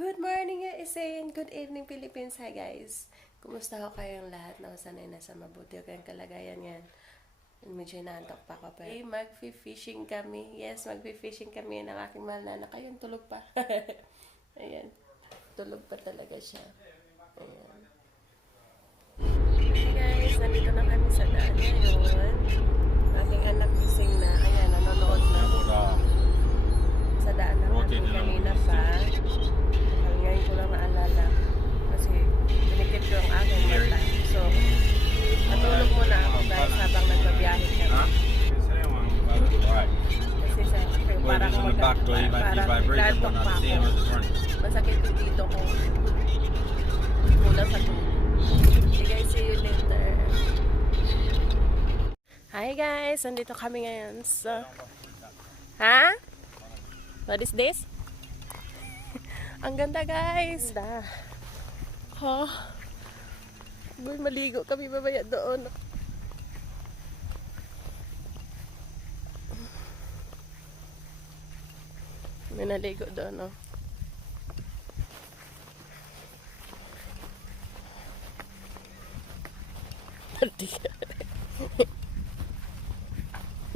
Good morning, USA, and good evening, Philippines. Hi, guys. Kumusta ho kayong lahat? Sana'y nasa mabuti o kayong kalagayan yan. Medyo inaantok pa ako. Pero mag-fishing kami. Yes, mag-fishing kami ng aking mahal na anak. Ayun, tulog pa. Ayan. Tulog pa talaga siya. Ayan. Hey guys, nandito na kami sa daan ngayon. Aking anak gising na. Ayan, nanonood na. Sa daan na kami kanina pa. Ngayon ko lang naalala kasi pinikit ko ang aking mata. So, natulog muna ako guys habang nagbabiyahe kami. Kasi sa parang naglantok pa ako. Masakit yung dito ko. Mula sa tulog. Okay guys, see you later. Hi guys, nandito kami ngayon sa... Ha? What is this? Ang ganda guys. Oh. Boy, maligo kami babaya doon. May naligo doon, oh.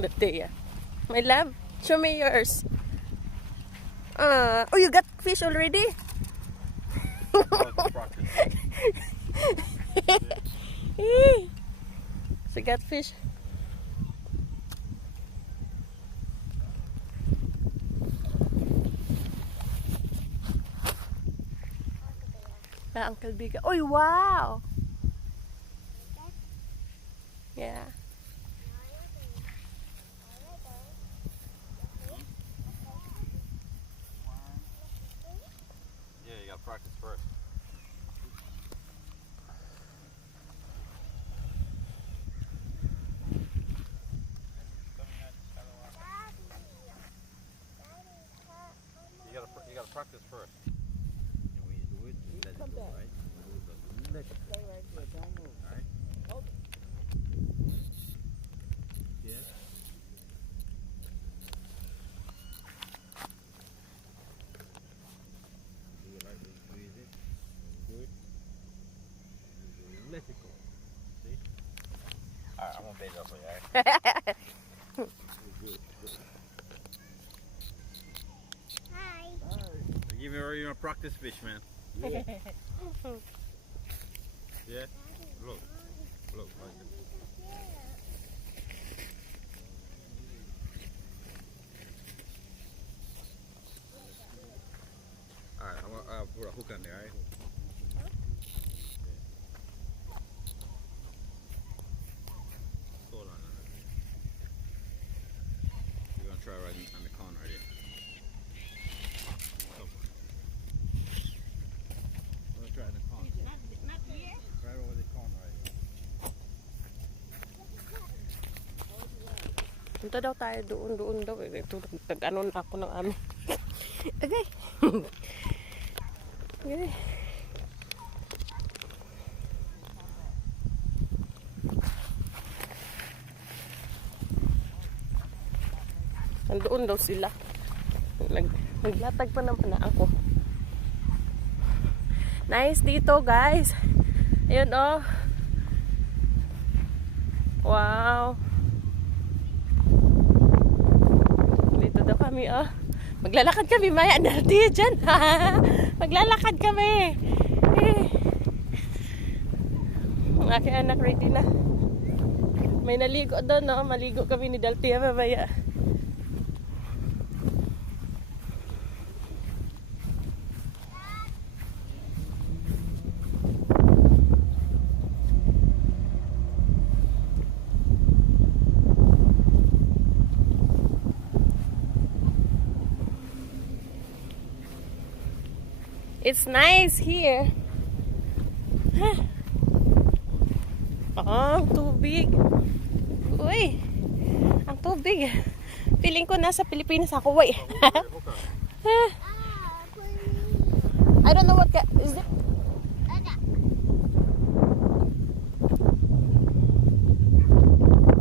Natia. My love, show me yours. Oh, you got fish already? So got fish. Uncle Biga. Oh, wow. Yeah. Practice first. You gotta practice first. And when you do it, you let it go, right? Let it go. Right here, don't move. All right? Okay. Yeah. Let it go. See? Alright, I'm gonna bait it up for you, alright? Hi. Give me where you're gonna practice fish, man. Yeah. Yeah? Look. Look. Alright, I'm gonna put a hook on there, alright? Try right on the corner right here. Oh. We'll try in the corner. Not here? Right over the corner right here. Punta daw tayo doon daw. Tag-ano na ako ng amin. Okay. Okay. Nandoon daw sila. Naglatag pa naman na ako. Nice dito guys. Ayun oh. Wow. Dito daw kami oh. Maglalakad kami maya. Nardi dyan. Maglalakad kami. Ang aking anak ready na. May naligo doon no. Maligo kami ni Dalpia mamaya. It's nice here. Oh, ang tubig. Uy, ang tubig. Feeling ko nasa Pilipinas ako. Wait. I don't know what is it.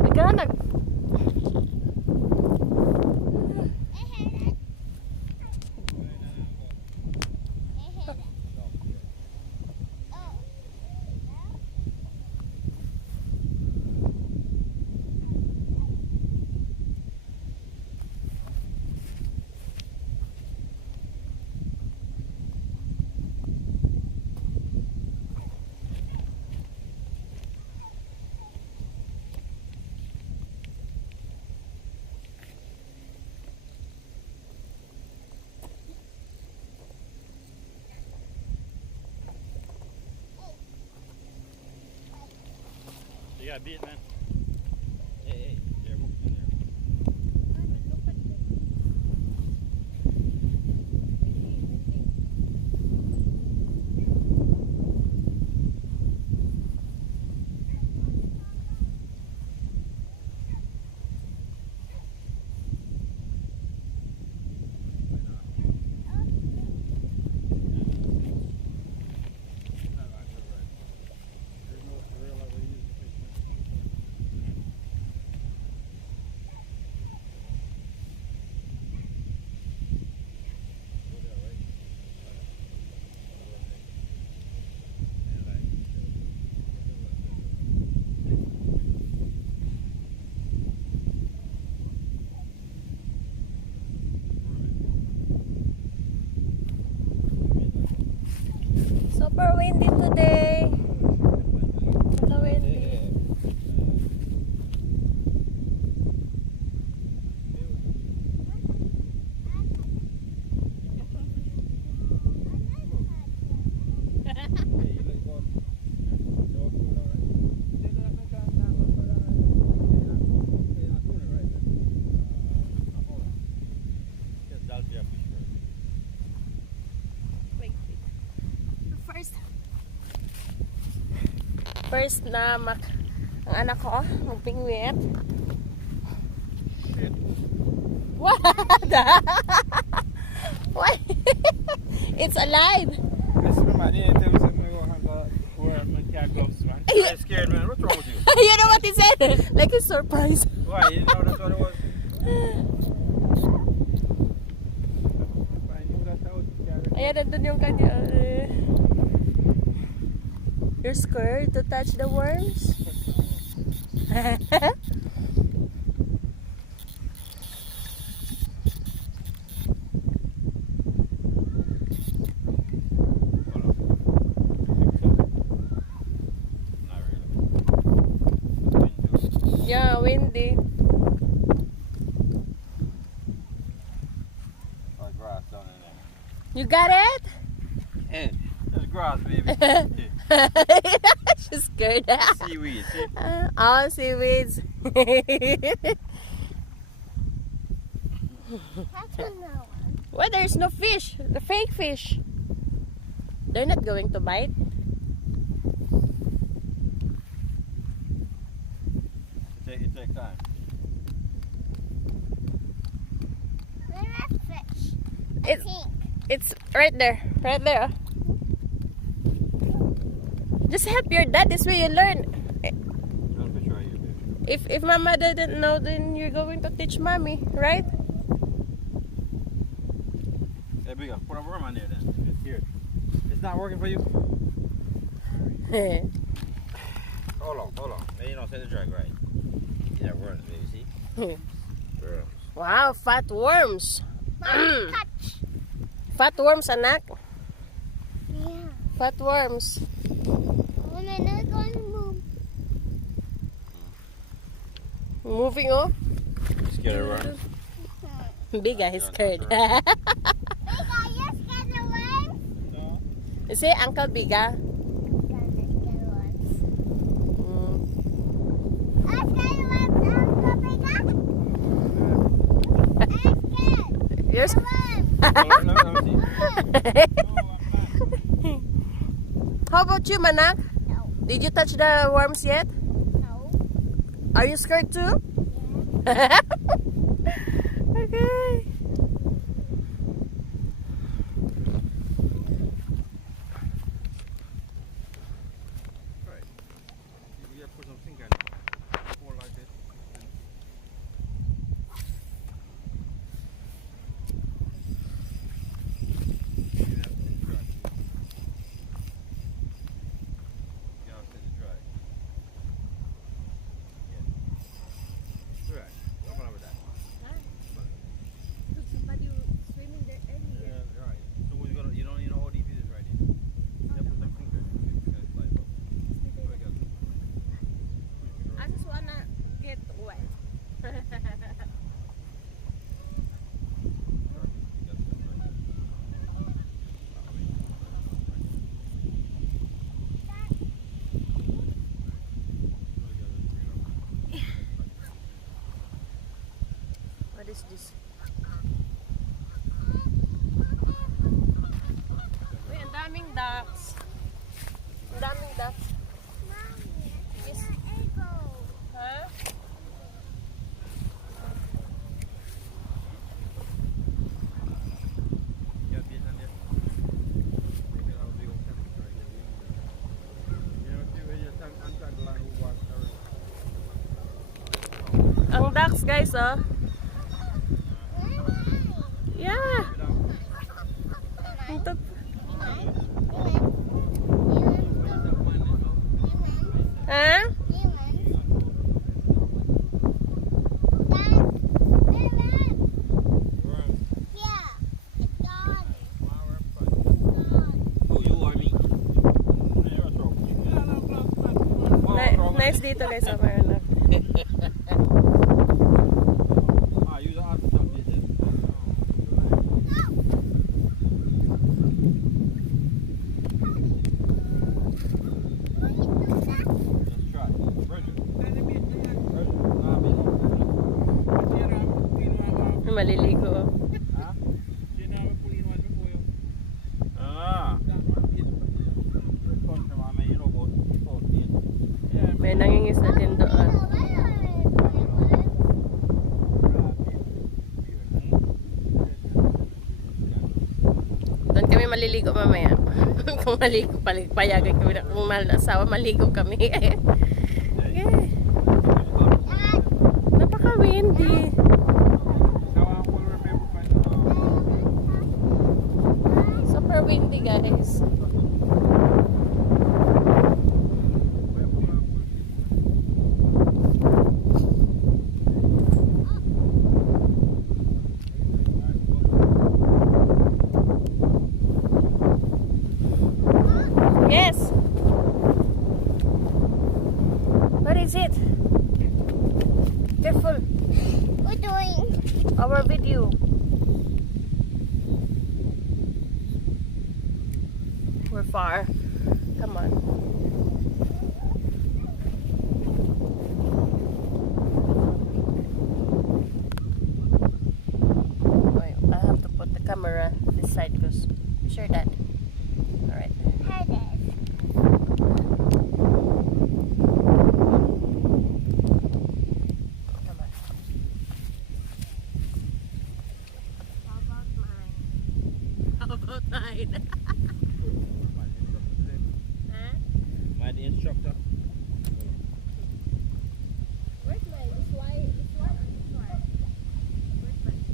Nagkanag. got beat, man. Hey, there, in there. Super windy today. Super windy. First na ang anak ko magpingwit. What? What? It's alive. I'm scared, man. What's wrong with you? You know what he said? Like a surprise. Why? You know that's what it was? Ayan, nandun yung kanya. You're scared to touch the worms? Yeah, windy. Grass down in there. You got it? Hey, there's grass, baby. She's scared. Seaweed, see? Oh, seaweeds. Well, there's no fish. The fake fish. They're not going to bite. It takes time. Where's that fish? It's right there. Right there. Just help your dad. This way you learn. There's a fish right here, baby. If mama didn't know, then you're going to teach mommy, right? Hey, big put a worm on there then. It's here. It's not working for you? Hold on. Maybe you don't set the drag right. Yeah, worms, baby, see? Worms. Wow, fat worms. Mom, touch. Fat worms, anak. Yeah. Fat worms. Oh, my nose going to move. Moving on. Scared of worms? Big guy is scared. Big, are you scared of worms? No. You see, Uncle Biga? I'm scared of worms. Mm. I'm scared of worms, Uncle Bigga. I'm scared. You're of worms. How about you, Manak? No. Did you touch the worms yet? No. Are you scared too? Yeah. Okay. Right. You gotta put some finger in it. Pour like this. this. Uy, ang daming ducks. Ang daming ducks. Yes. Ha? Ang ducks guys, oh. Yeah. Ito. Ha? Nice dito guys, oh. Mayroon na. Maliligo, oh. May nangingis na din doon. Doon kami maliligo mamaya. Kung maligo, payagan kami na kung mahal na asawa, maligo kami. Yeah. Napaka-windy. Super windy guys. Yes. What is it? Careful. We're doing. Our video. We're far. Come on. Wait, I have to put the camera this side because sure that. All right. Head it. Come on. How about mine? How about mine? Huh? Am I the instructor? Where's mine? This one? This one? This one? Where's mine?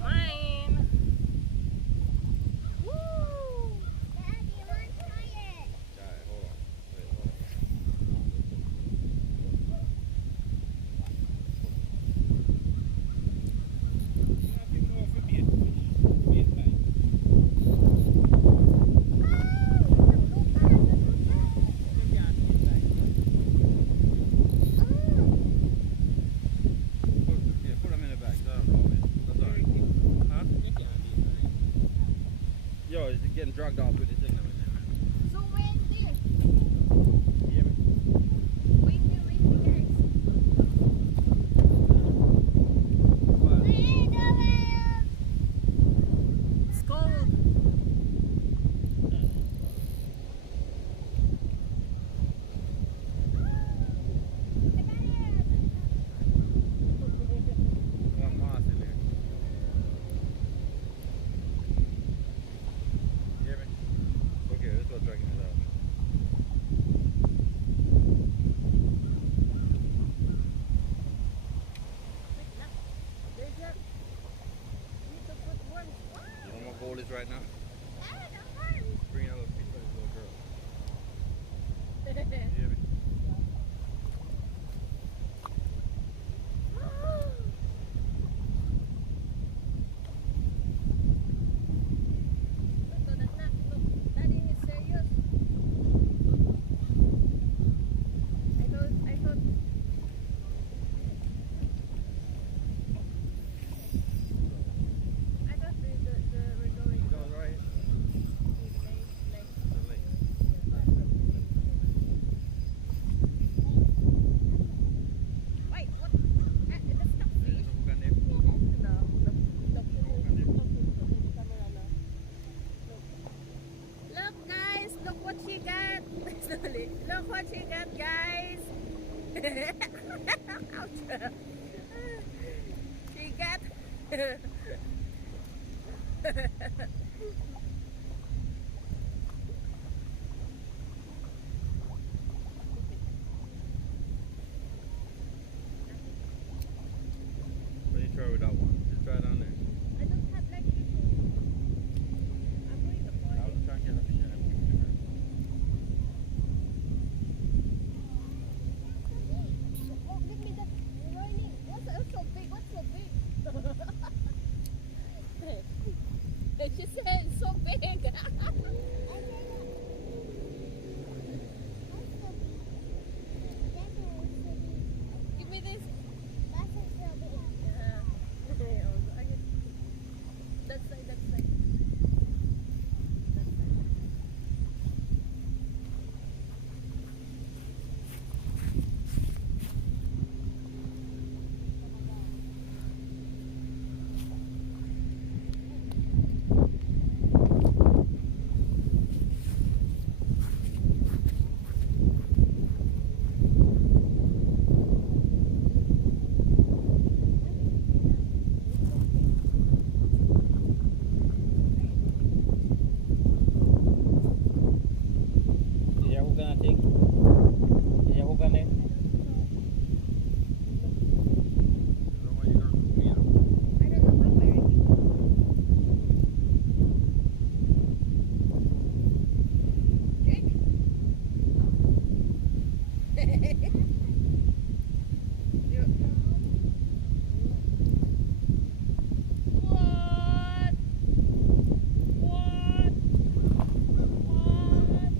Mine. Woo! Dad, you want to try it? Alright, hold on. Wait, hold on. Put them in the bag. That's all right. Huh? Yo, it's getting dragged off with the thing now. So windy. Yeah, man. Windy, windy guys. It's cold. One more in there. Yeah, man. Okay, let's go dragging it out. There's a... You need to put one. You know what goal is right now? Dad, I'm fine. Bring out a picture of this little girl. Yeah, man. So that's not... Look, Daddy is serious. I thought... I thought we're going... Goes right here. What do you try with that one? Just try down there. I don't have like this. I'm going to pour I it. was trying to get up here. Oh, give me that warning. What's so big? What's so big? She said so big. Give me this. Yeah. That side, that side. That side. Iyahugan natin. Iyahugan eh. I don't know how very big. What? What? What?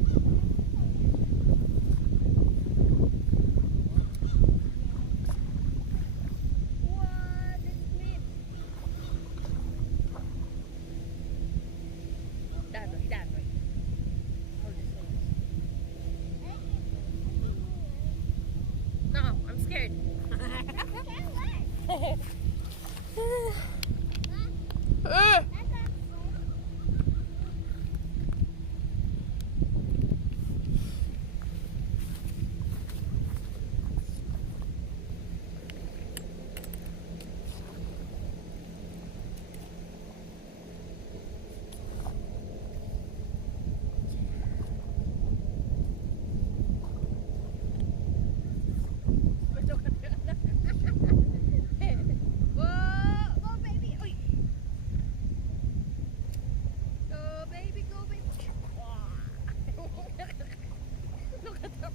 What? It's meat. That way, that way. Hold this one. No, I'm scared. Whoa, go baby. Oy. Go baby, go baby. Look at her.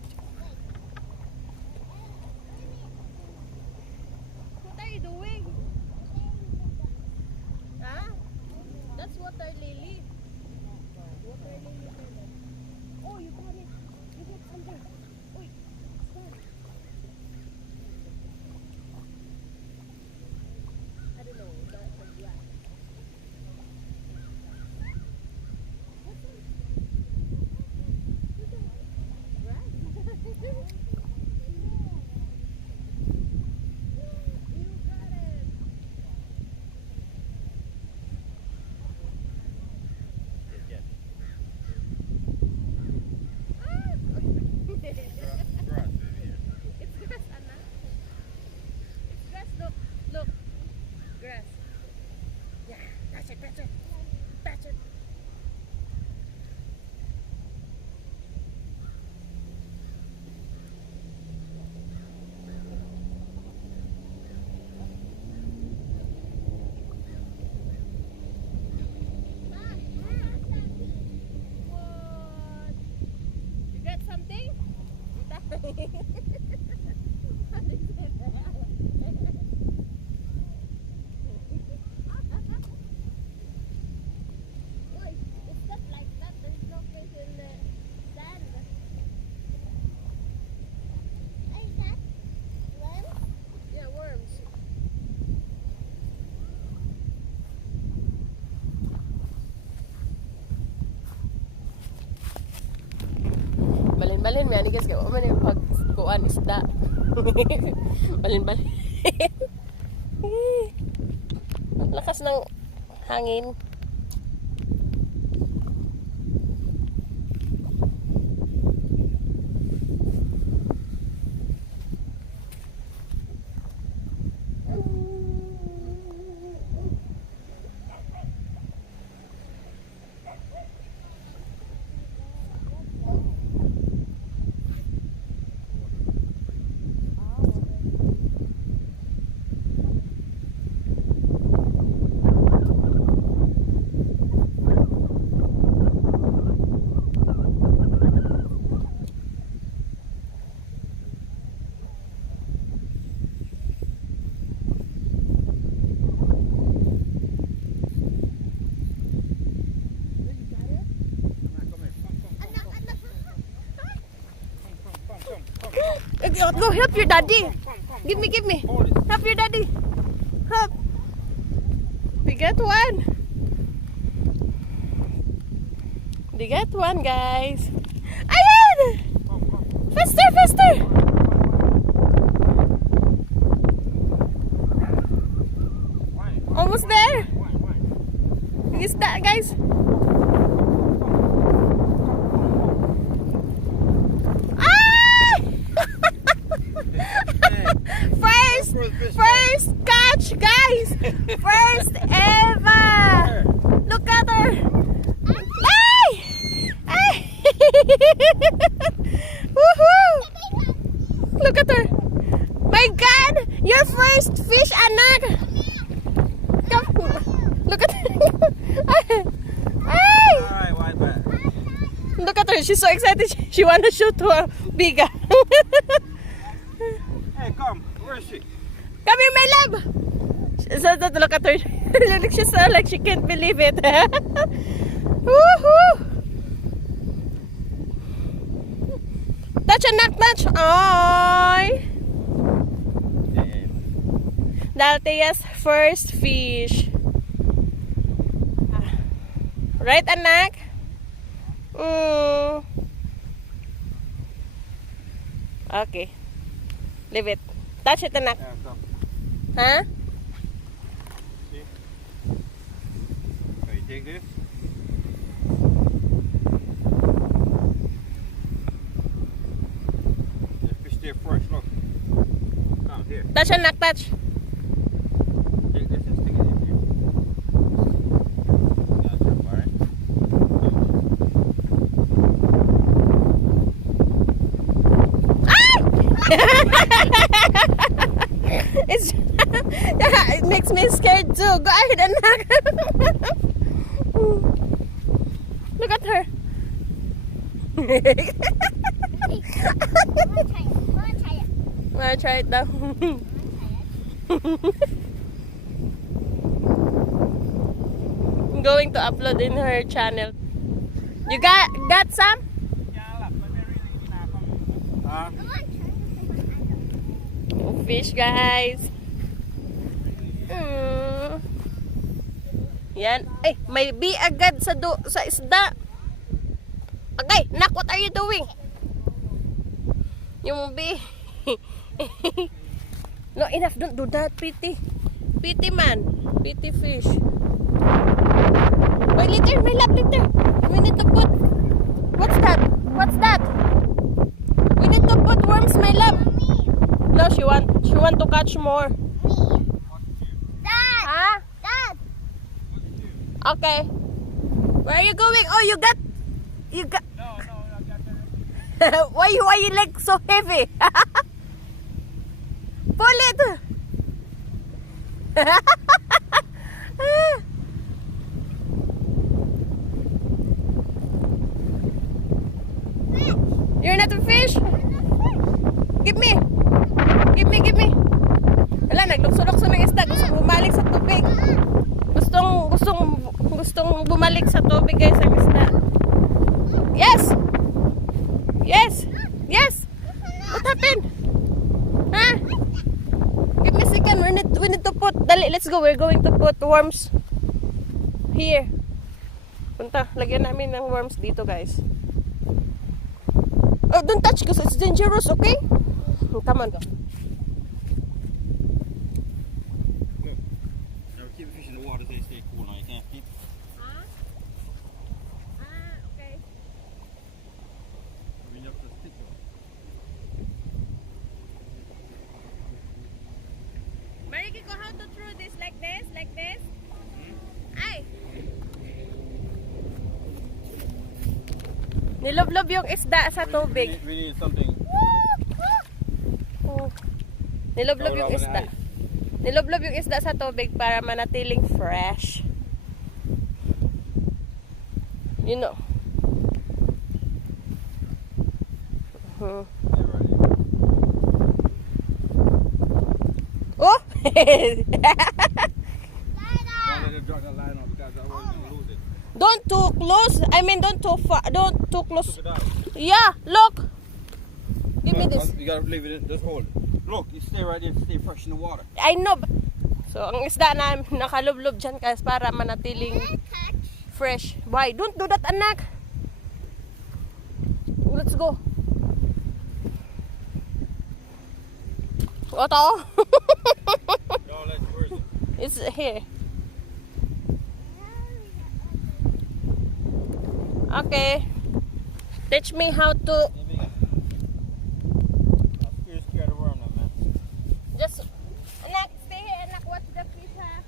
What are you doing? Huh? That's water lily. Water lily. Oh, you got it. You got something. Oy. Stop. I don't know, the grass. What's that? Grass? You got it. Yes. Ah! Grass is here. It's grass, Anna. It's grass, look. Look. Grass. Yeah, touch it, touch it. Touch it. What? You got something? Why? It's not like that. There's no fish in the sand. Yeah, worms. Balin-balin, may anigas kayo. Man yung pagkuan isda. Balin-balin. Ang lakas ng hangin. Go help your daddy. Give me. Help your daddy. Help. We get one. We get one, guys. Ayan! Faster! Almost there. Is that, guys? First catch, guys! First ever! Look at her! Ay! Ay! Woohoo! Look at her! My God! Your first fish, anak! Come! Look at her! Ay! Alright, wide back. Look at her! She's so excited. She wanna shoot to a biga. Hey, come. Where is she? Come here, my love! So, look at her. She's so like she can't believe it. Woohoo! Touch a knock, touch. Oy! Yeah. Daltea's first fish. Right, anak? Okay. Leave it. Touch it, anak. Yeah, come. Huh? See? Okay, take this. The fish there first, look. Come here. Touch, anak, touch. Take this and stick it in here. Gotcha, alright? It makes me scared too. Go ahead, anak. Look at her. Wanna try it daw? I'm going to upload in her channel. You got some? Fish, guys. Yan. Ay, may bee agad sa isda. Okay, nak, what are you doing? Yung bee. No, enough. Don't do that, Pretty. Pretty man. Pretty fish. Wait, later. My lap, later. We need to put... What's that? What's that? We need to put worms, my love. No, she want to catch more. Dad! Huh? Dad! Okay. Where are you going? Oh, you got... No, I got it. why you like so heavy? Pull it. You're not a fish? Give me. Give me. Wala, naglukso-lukso ng isda. Gustong bumalik sa tubig. Gustong bumalik sa tubig, guys, ang isda. Yes. What happened? Huh? Give me a second. We need to put. Dali, let's go. We're going to put worms here. Punta. Lagyan namin ng worms dito, guys. Oh, don't touch because it's dangerous, okay? Come on. Look. Never keep a fish in the water, they stay cool now. You can't keep. Okay. I mean, you have to stick it. Marikiko, how to throw this? Like this? Ay! Niloblob yung isda sa tubig. We need something. Oh. Niloblob yung isda. Niloblob yung isda sa tubig para manatiling fresh. You know. Oh! Don't let it drop the line off because otherwise you're gonna lose it. Don't too close. I mean, don't too far. Don't too close. Took it out. Yeah, look. Give me this. You gotta leave it in this hole. Look, you stay right there, stay fresh in the water. I know. So, ang isda na nakalublob dyan guys para manatiling fresh. Why? Don't do that, anak. Let's go. Oto. No, let's where's it? It's here. Okay. Teach me how to You're scared of worm now, man. just anak, stay here, anak, watch the fish ha.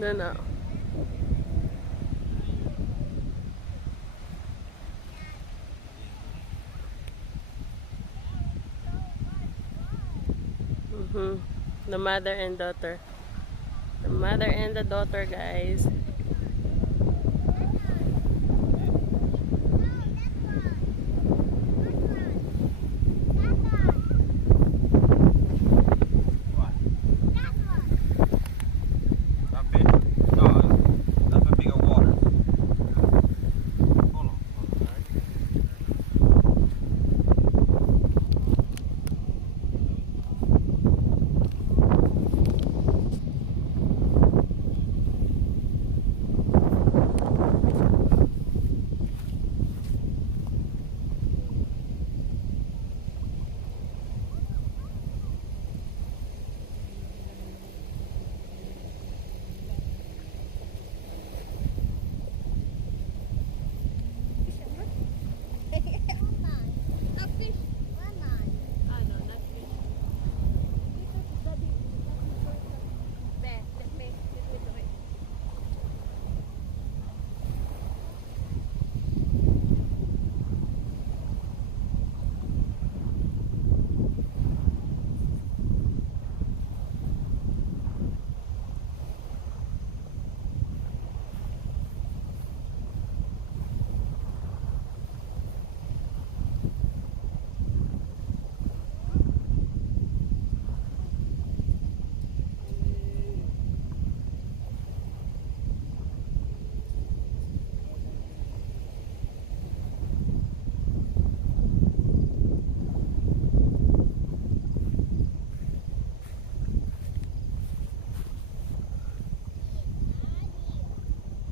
No, no. The mother and daughter. The mother and the daughter, guys. What? That fish? No, that's a bigger water. Hold on, alright?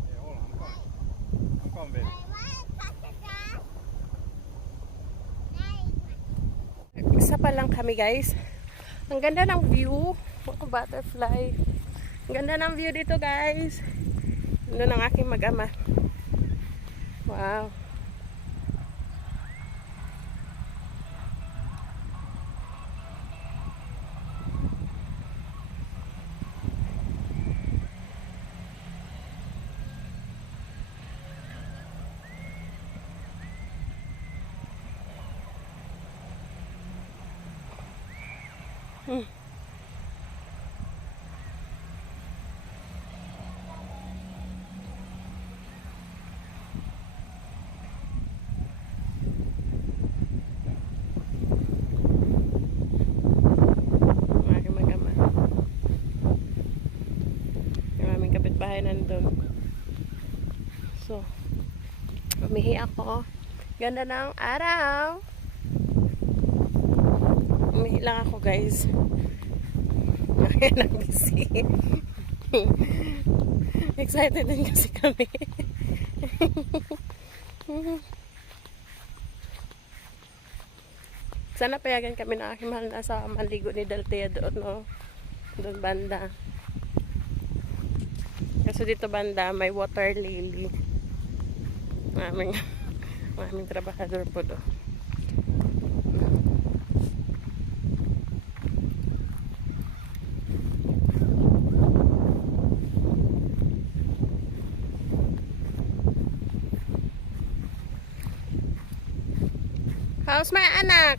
Yeah, hold on, I'm coming. I'm coming, baby. Isa pa lang kami, guys. Ang ganda ng view. Oh, butterfly. Ang ganda ng view dito, guys. Ano ng aking mag-ama. Wow. Bahay nandun. So, umihi ako. Ganda ng araw. Umihi lang ako, guys. Nakaya nang busy. Excited din kasi kami. Sana payagan kami na aking mahal na sa maligo ni Daltea doon, no? Doon banda. Kasi dito banda may water lily. Maraming trabahador po doon. How's my anak?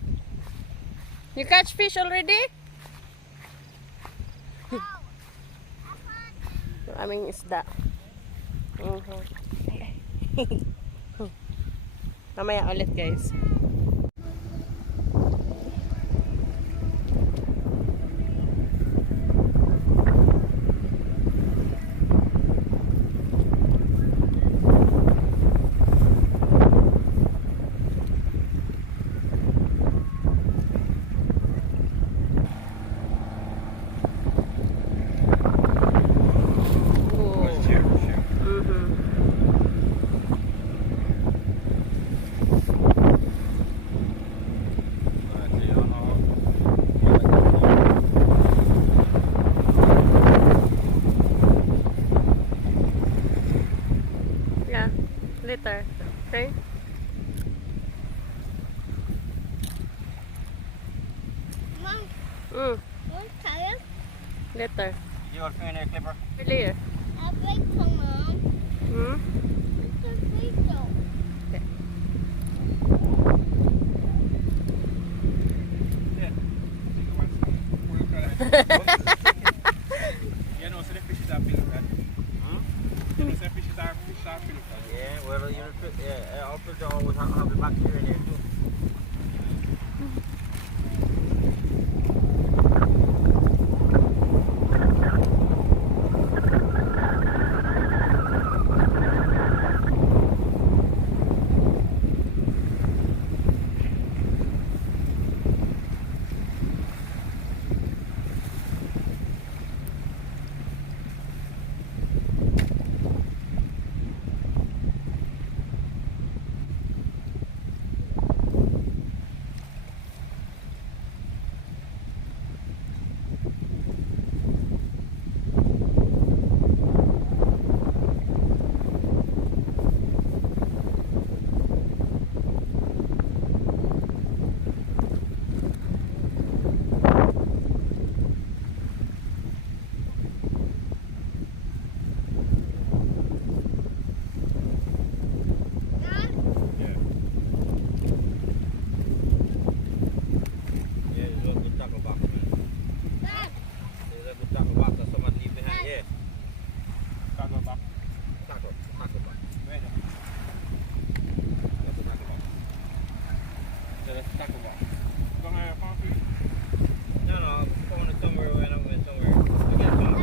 You catch fish already? Maraming isda. Mamaya ulit, guys. Later. Okay? Mom, Mm. want tire? Later. You got a fingernail clipper? Earlier. I burrito, Mom. Hmm? It's a burrito. You know, so the fish is a Filipina. You know, so the fish is a Filipina. Yeah, well, you know, yeah, also they always have the bacteria in there too. Yeah, there's a good tackle box, man. There's a good tackle box that someone leave behind. Yeah, Tackle back. tackle box. Where? That's a tackle box. That's a tackle back. Don't have a coffee? No, I'm going somewhere when I went somewhere. I get somewhere.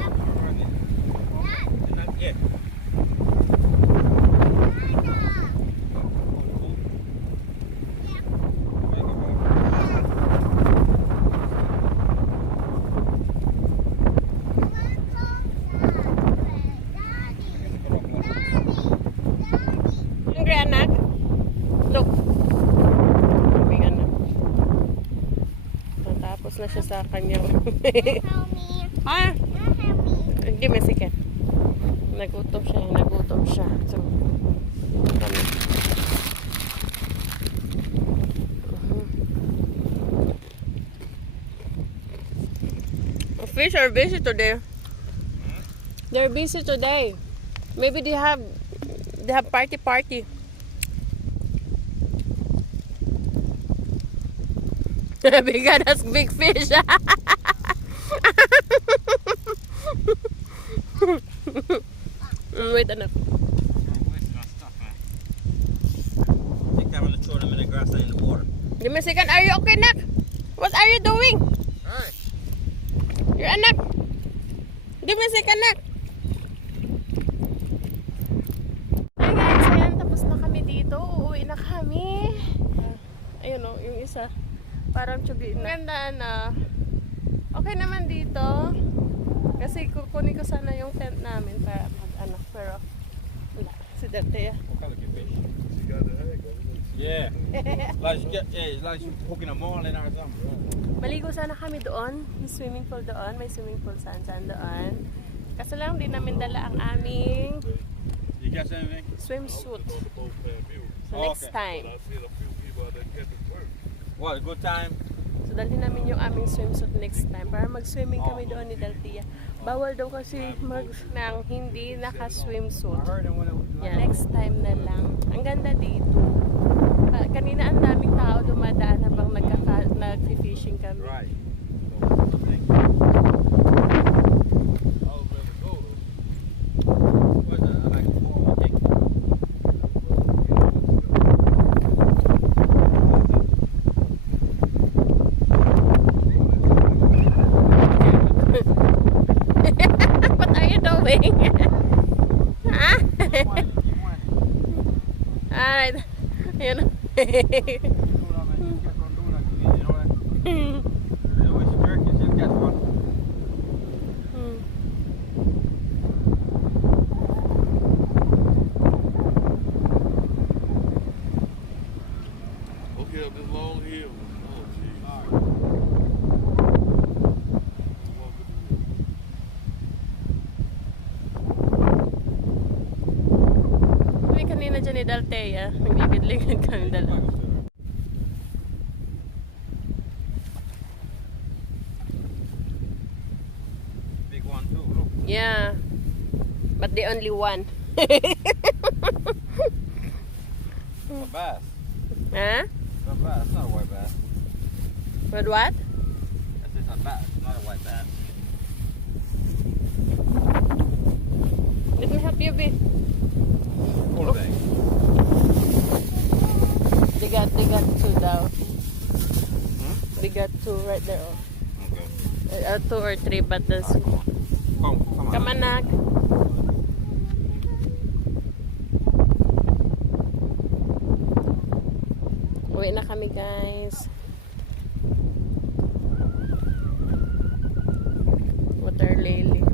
Yeah. Hungry, anak? Look. Aming anak. Natapos na siya sa kanyang... Help me. ah! Help me. Give me a second. Nagutom siya. So, kami. Fish are busy today. They're busy today. Maybe they have party. Because that's big fish. Wait, anak. Next time I'm gonna throw them in the grass and in the water. Give me a second. Are you okay, Nak? What are you doing? Alright. Your anak. Give me a second, Nak. Hi guys, ayan, tapos na kami dito. Uuwi na kami. Ayun o, yung isa. Parang tsugi na. Ganda na. Okay naman dito. Kasi kukunin ko sana yung tent namin para mag-anak. Pero wala. Si Dante. What color is fish? Yeah. It's like hooking a marlin or something. Maligo sana kami doon. May swimming pool doon. May swimming pool saan doon. Kaso lang di namin dala ang aming You catch anything? swimsuit. So Oh, next okay. time. What, a good time? So dalhin namin yung aming swimsuit next time para mag-swimming kami doon ni Daltia. Bawal daw kasi mag ng hindi naka-swimsuit. Yeah, next time na lang. Ang ganda dito. Kanina ang daming tao dumadaan habang nag-fishing kami. Right. What's that? I like forward thing. What are you doing? Huh? Alright. Ayun. Okay, up this long hill. Oh, jeez. Uy, kanina dyan ni Daltea. Nagligid-ligid kami dalawa. Big one too. Look. Yeah. But the only one. A bass. Huh? It's a bass. It's not a white bass. But what? That's just a bass. It's not a white bass. Let me help you, B. Hold it back. They got two daw. They got two right there. Oh. Okay. 2 or 3, but this. Come on. Come on, Nak. Uwi na kami, guys. Water lily.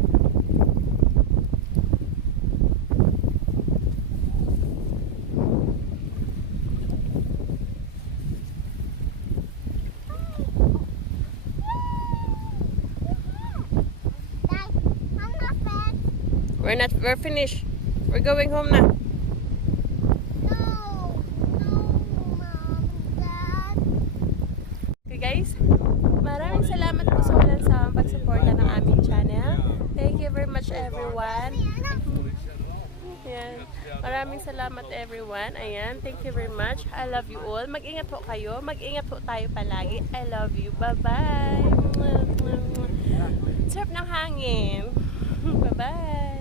Dad, I'm not fed. We're finished. We're going home na. No, Mom, Dad. Okay, guys. Maraming salamat po sa walang sawang pagsuporta ng aming channel. Thank you very much, everyone. Ayan. Maraming salamat, everyone. Ayan. Thank you very much. I love you all. Mag-ingat po kayo. Mag-ingat po tayo palagi. I love you. Bye-bye. Sarap ng hangin. Bye-bye.